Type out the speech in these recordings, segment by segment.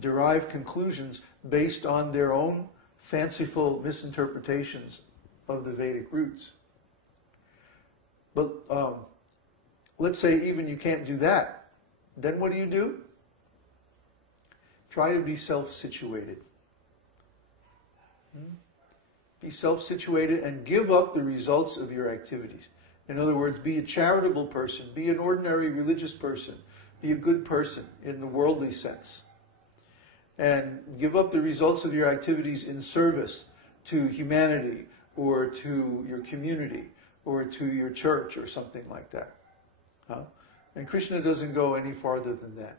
derive conclusions based on their own fanciful misinterpretations of the Vedic roots. But let's say even you can't do that. Then what do? Try to be self-situated. Be self-situated and give up the results of your activities. In other words, be a charitable person, be an ordinary religious person, be a good person in the worldly sense. And give up the results of your activities in service to humanity or to your community or to your church or something like that. And Krishna doesn't go any farther than that.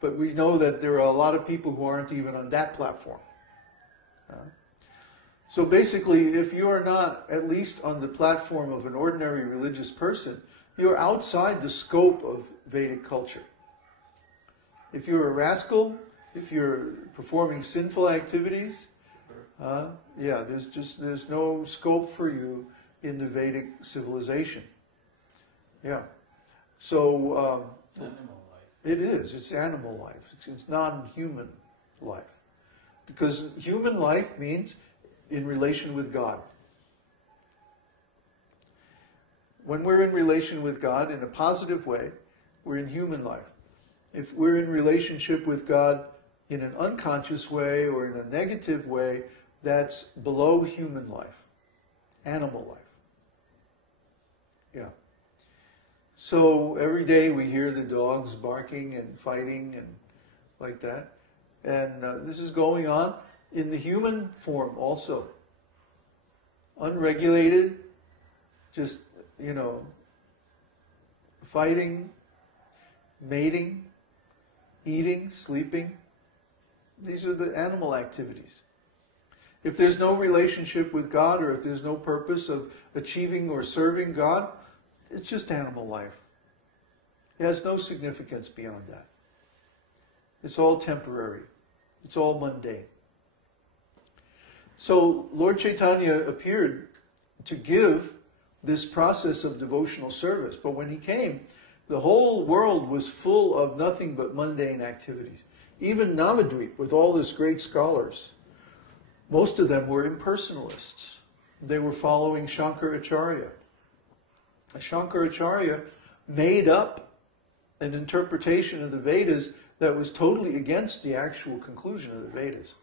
But we know that there are a lot of people who aren't even on that platform. So basically, if you are not at least on the platform of an ordinary religious person, you're outside the scope of Vedic culture. If you're a rascal, if you're performing sinful activities, there's no scope for you in the Vedic civilization. Yeah. So it's animal life. It is. It's animal life. It's non-human life. Because human life means in relation with God. When we're in relation with God in a positive way, we're in human life. If we're in relationship with God in an unconscious way or in a negative way, that's below human life, animal life. Yeah. So every day we hear the dogs barking and fighting and like that. And this is going on in the human form also. Unregulated, just, fighting, mating, eating, sleeping. These are the animal activities. If there's no relationship with God, or if there's no purpose of achieving or serving God, it's just animal life. It has no significance beyond that. It's all temporary. It's all mundane. So Lord Caitanya appeared to give this process of devotional service. But when he came, the whole world was full of nothing but mundane activities. Even Navadvip, with all his great scholars, most of them were impersonalists. They were following Shankaracharya. Shankaracharya made up an interpretation of the Vedas that was totally against the actual conclusion of the Vedas.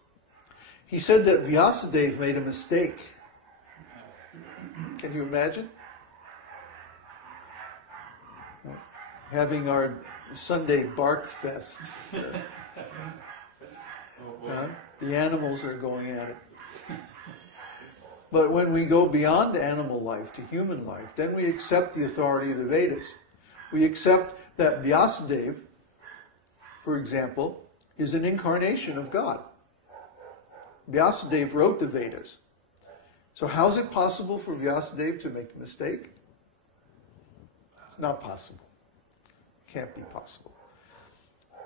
He said that Vyasadeva made a mistake. Can you imagine? Having our Sunday bark fest. The animals are going at it. But when we go beyond animal life to human life, then we accept the authority of the Vedas. We accept that Vyasadeva, for example, is an incarnation of God. Vyasadeva wrote the Vedas. So how is it possible for Vyasadeva to make a mistake? It's not possible. Can't be possible.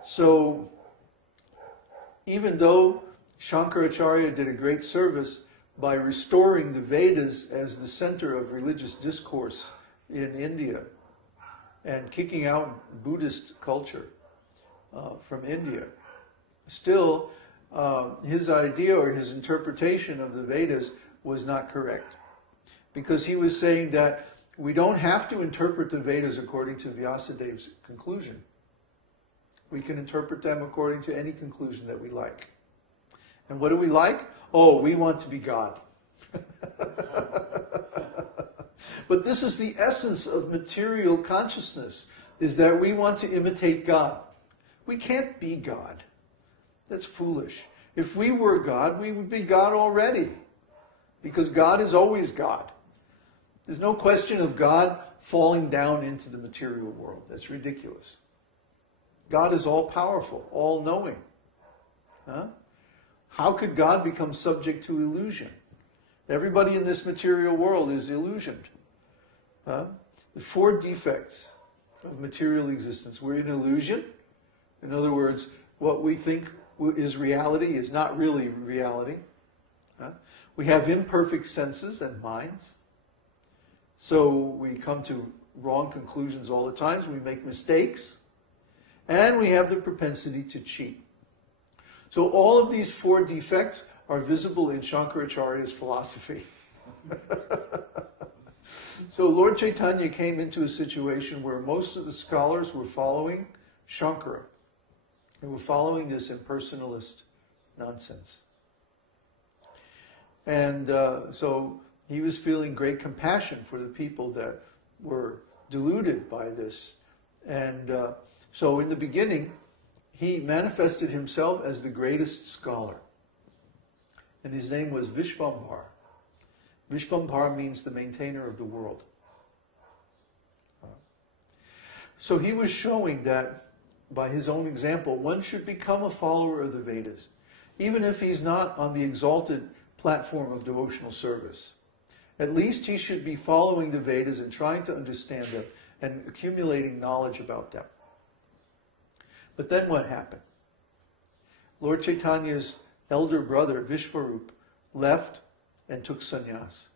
So even though Shankaracharya did a great service by restoring the Vedas as the center of religious discourse in India and kicking out Buddhist culture from India, still his idea or his interpretation of the Vedas was not correct. Because he was saying that we don't have to interpret the Vedas according to Vyasadeva's conclusion. We can interpret them according to any conclusion that we like. And what do we like? Oh, we want to be God. But this is the essence of material consciousness, is that we want to imitate God. We can't be God. That's foolish. If we were God, we would be God already. Because God is always God. There's no question of God falling down into the material world. That's ridiculous. God is all-powerful, all-knowing. How could God become subject to illusion? Everybody in this material world is illusioned. The four defects of material existence. We're in illusion. In other words, what we think is reality is not really reality. We have imperfect senses and minds. So we come to wrong conclusions all the time. We make mistakes. and we have the propensity to cheat. So all of these 4 defects are visible in Shankaracharya's philosophy. So Lord Chaitanya came into a situation where most of the scholars were following Shankara. They were following this impersonalist nonsense. And so he was feeling great compassion for the people that were deluded by this. And so in the beginning, he manifested himself as the greatest scholar. And his name was Vishvambhar. Vishvambhar means the maintainer of the world. So he was showing that, by his own example, one should become a follower of the Vedas, even if he's not on the exalted platform of devotional service. At least he should be following the Vedas and trying to understand them and accumulating knowledge about them. But then what happened? Lord Chaitanya's elder brother, Vishvarup, left and took sannyas.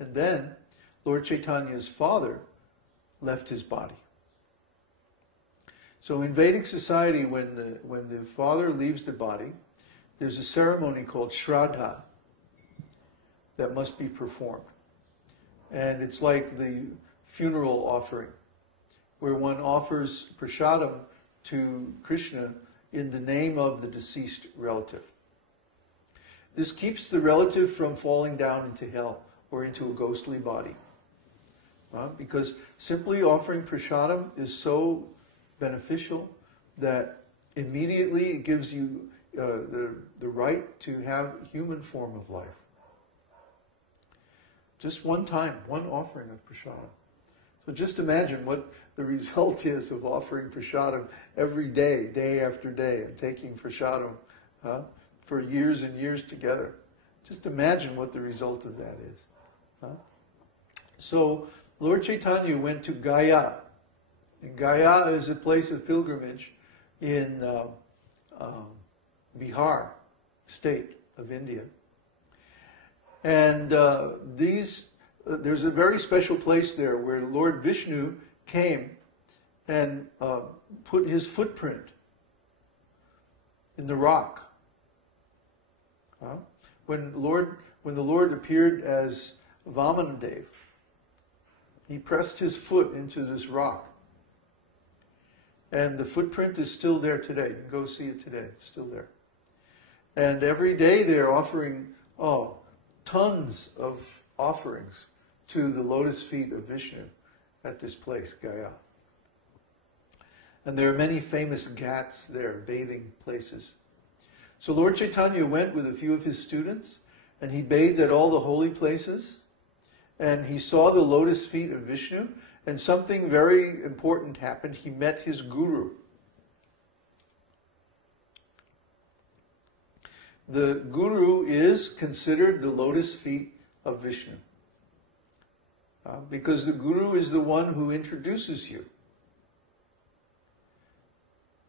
And then Lord Chaitanya's father left his body. So in Vedic society, when the father leaves the body, there's a ceremony called Shraddha that must be performed. And it's like the funeral offering, where one offers prasadam to Krishna in the name of the deceased relative. This keeps the relative from falling down into hell or into a ghostly body. Because simply offering prasadam is so beneficial that immediately it gives you the right to have human form of life. Just one time, one offering of prasadam. So just imagine what the result is of offering prasadam every day, day after day, and taking prasadam for years and years together. Just imagine what the result of that is. So Lord Chaitanya went to Gaya. And Gaya is a place of pilgrimage in Bihar state of India. And there's a very special place there where Lord Vishnu came and put his footprint in the rock. When the Lord appeared as Vamanadev, he pressed his foot into this rock. And the footprint is still there today. You can go see it today. It's still there. And every day they're offering, tons of offerings to the lotus feet of Vishnu at this place, Gaya. And there are many famous ghats there, bathing places. So Lord Chaitanya went with a few of his students, and he bathed at all the holy places, and he saw the lotus feet of Vishnu, and something very important happened. He met his guru. The guru is considered the lotus feet of Vishnu. Because the guru is the one who introduces you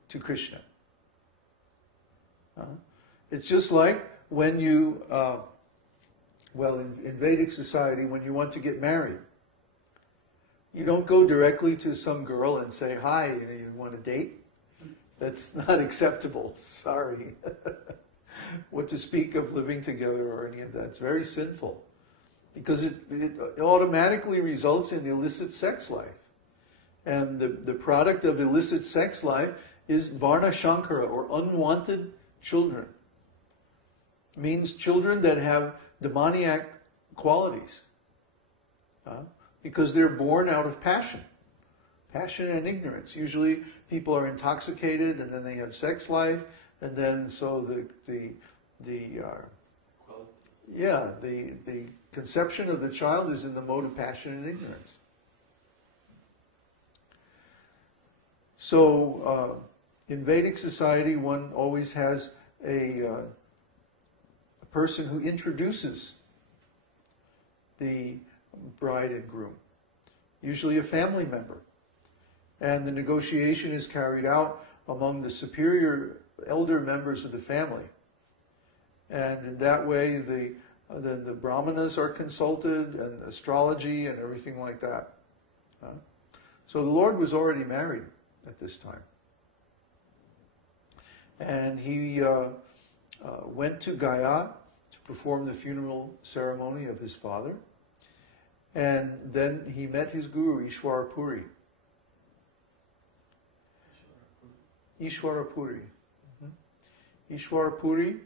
to Krishna. It's just like when you, in Vedic society, when you want to get married, you don't go directly to some girl and say, hi, you want a date? That's not acceptable. Sorry. What to speak of living together or any of that. It's very sinful. Because it automatically results in illicit sex life. And the product of illicit sex life is Varna Shankara, or unwanted children. It means children that have demoniac qualities. Because they're born out of passion. Passion and ignorance. Usually people are intoxicated and then they have sex life, and then so the conception of the child is in the mode of passion and ignorance. So in Vedic society, one always has a person who introduces the bride and groom, usually a family member. And the negotiation is carried out among the superior elder members of the family. And in that way, the brahmanas are consulted, and astrology and everything like that. So the Lord was already married at this time. And he went to Gaya to perform the funeral ceremony of his father. And then he met his guru, Ishwara Puri. Ishwara Puri. Ishwara Puri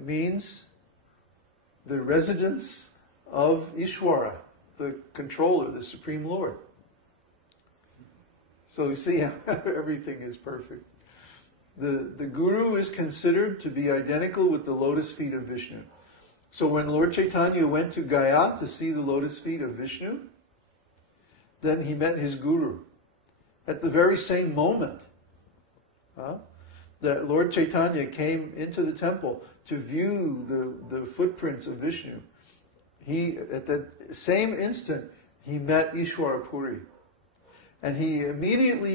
means the residence of Ishwara, the controller, the Supreme Lord. So you see how everything is perfect. The Guru is considered to be identical with the lotus feet of Vishnu. So when Lord Caitanya went to Gaya to see the lotus feet of Vishnu, then he met his Guru. At the very same moment that Lord Caitanya came into the temple to view the footprints of Vishnu, at that same instant, he met Ishwara Puri. And he immediately